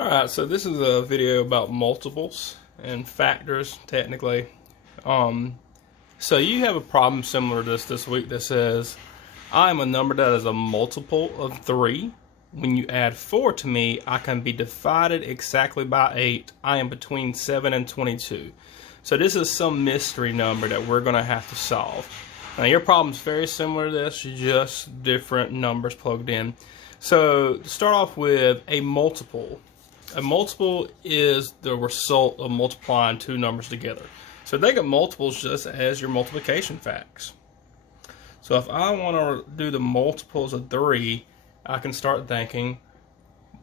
Alright, so this is a video about multiples and factors, technically. So you have a problem similar to this week that says, I am a number that is a multiple of 3. When you add 4 to me, I can be divided exactly by 8. I am between 7 and 22. So this is some mystery number that we're going to have to solve. Now your problem is very similar to this, just different numbers plugged in. So to start off with, a multiple. A multiple is the result of multiplying two numbers together. So think of multiples just as your multiplication facts. So if I want to do the multiples of 3, I can start thinking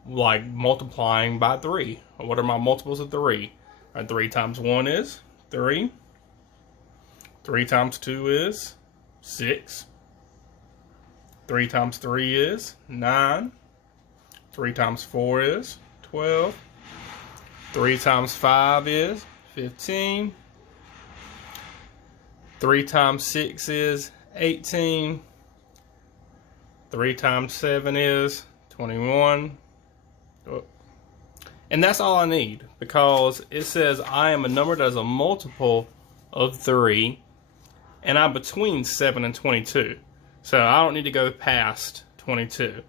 like multiplying by 3. What are my multiples of 3? 3 times 1 is 3. 3 times 2 is 6. 3 times 3 is 9. 3 times 4 is 12. 3 times 5 is 15. 3 times 6 is 18. 3 times 7 is 21. And that's all I need, because it says I am a number that is a multiple of 3, and I'm between 7 and 22. So I don't need to go past 22.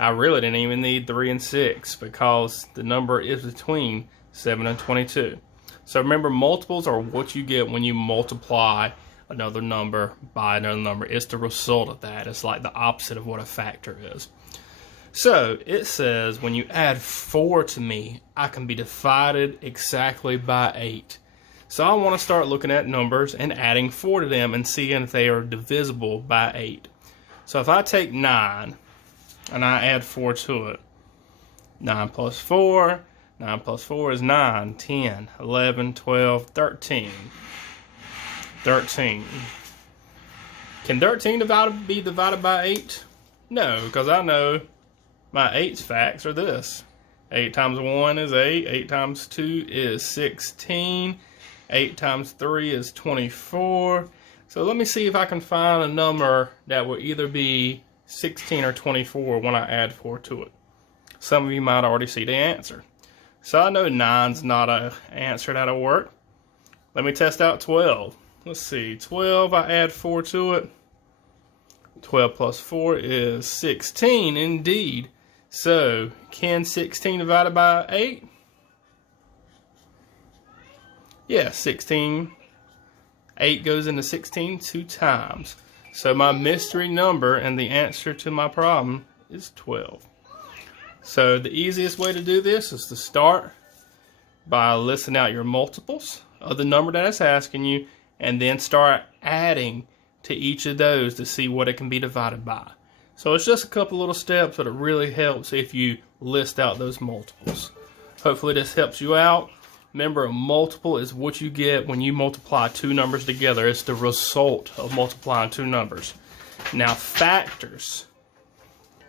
I really didn't even need 3 and 6, because the number is between 7 and 22. So remember, multiples are what you get when you multiply another number by another number. It's the result of that. It's like the opposite of what a factor is. So it says when you add 4 to me, I can be divided exactly by 8. So I want to start looking at numbers and adding 4 to them and seeing if they are divisible by 8. So if I take 9 and I add 4 to it, 9 plus 4, 9 plus 4 is 9, 10, 11, 12, 13. 13. Can 13 be divided by 8? No, because I know my 8's facts are this. 8 times 1 is 8, 8 times 2 is 16, 8 times 3 is 24. So let me see if I can find a number that will either be 16 or 24 when I add 4 to it. Some of you might already see the answer. So I know 9's not an answer that'll work. Let me test out 12. Let's see, 12, I add 4 to it. 12 plus 4 is 16, indeed. So, can 16 divided by 8? Yeah, 16. 8 goes into 16 2 times. So my mystery number and the answer to my problem is 12. So the easiest way to do this is to start by listing out your multiples of the number that it's asking you, and then start adding to each of those to see what it can be divided by. So it's just a couple little steps, but it really helps if you list out those multiples. Hopefully this helps you out. Remember, a multiple is what you get when you multiply two numbers together. It's the result of multiplying two numbers. Now factors,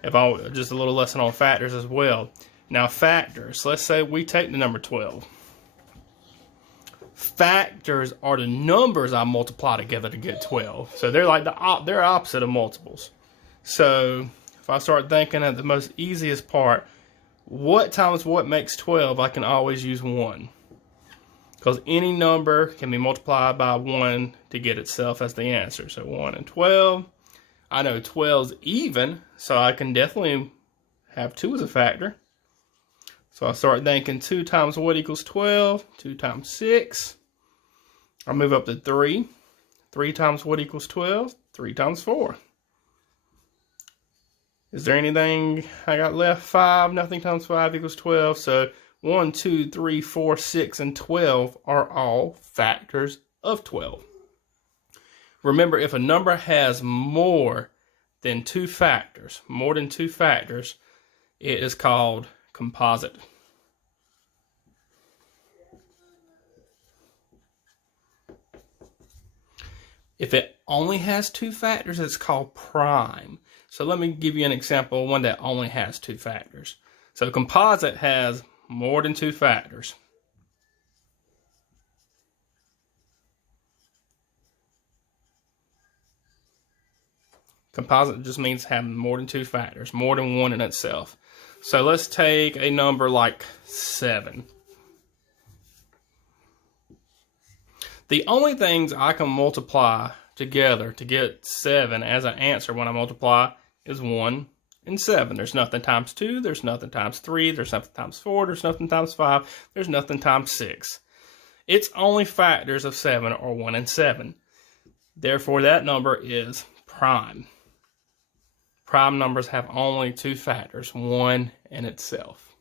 just a little lesson on factors as well. Now factors, let's say we take the number 12. Factors are the numbers I multiply together to get 12. So they're like they're opposite of multiples. So if I start thinking at the most easiest part, what times what makes 12, I can always use 1. Because any number can be multiplied by 1 to get itself as the answer. So 1 and 12. I know 12's even, so I can definitely have 2 as a factor. So I start thinking 2 times what equals 12? 2 times 6. I'll move up to 3. 3 times what equals 12? 3 times 4. Is there anything I got left? 5. Nothing times 5 equals 12. So 1, 2, 3, 4, 6, and 12 are all factors of 12. Remember, if a number has more than 2 factors, it is called composite. If it only has 2 factors, it's called prime. So let me give you an example of one that only has 2 factors. So composite has more than 2 factors. Composite just means having more than 2 factors, more than one in itself. So let's take a number like 7. The only things I can multiply together to get 7 as an answer when I multiply is 1 and 7. There's nothing times 2, there's nothing times 3, there's nothing times 4, there's nothing times 5, there's nothing times 6. Its only factors of 7 are 1 and 7. Therefore, that number is prime. Prime numbers have only 2 factors, 1 and itself.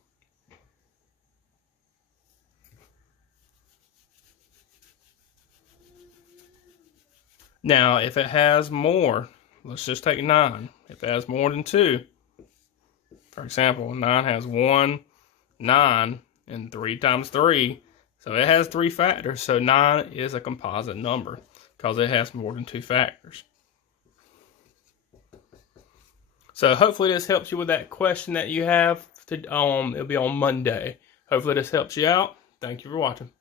Now, if it has more, let's just take 9. If it has more than 2, for example, 9 has 1, 9, and 3 times 3. So it has 3 factors. So 9 is a composite number because it has more than 2 factors. So hopefully this helps you with that question that you have. It'll be on Monday. Hopefully this helps you out. Thank you for watching.